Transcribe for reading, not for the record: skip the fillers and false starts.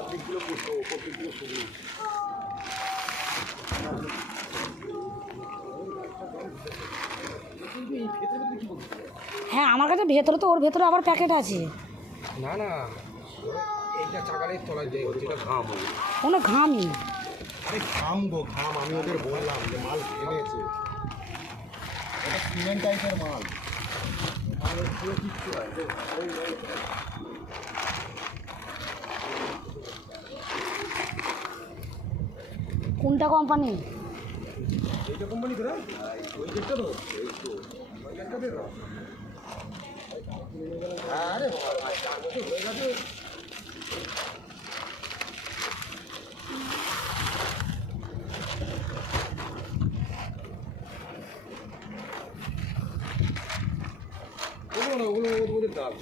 অর্ধেকগুলো পুষো, প্রত্যেকগুলো শুকনো। হ্যাঁ আমার কাছে ভেতরে তো, ওর ভেতরে আবার প্যাকেট আছে। না না, এইটা চাকালের তলায় যে যেটা ঘাম হবে। কোনো ঘামই। আরে ঘাম গো ঘাম, আমি ওদের বললাম যে মাল এনেছে, এটা সিমেন্ট টাইপের মাল। কোনটা কোম্পানি? এইটা কোম্পানি তো, ওই গেটটা তো, এই তো ওই গেটটা দে তো। আরে ভাই 4 বছর হয়ে গেছে। ওগুলো না, ওগুলো ওদের দাম।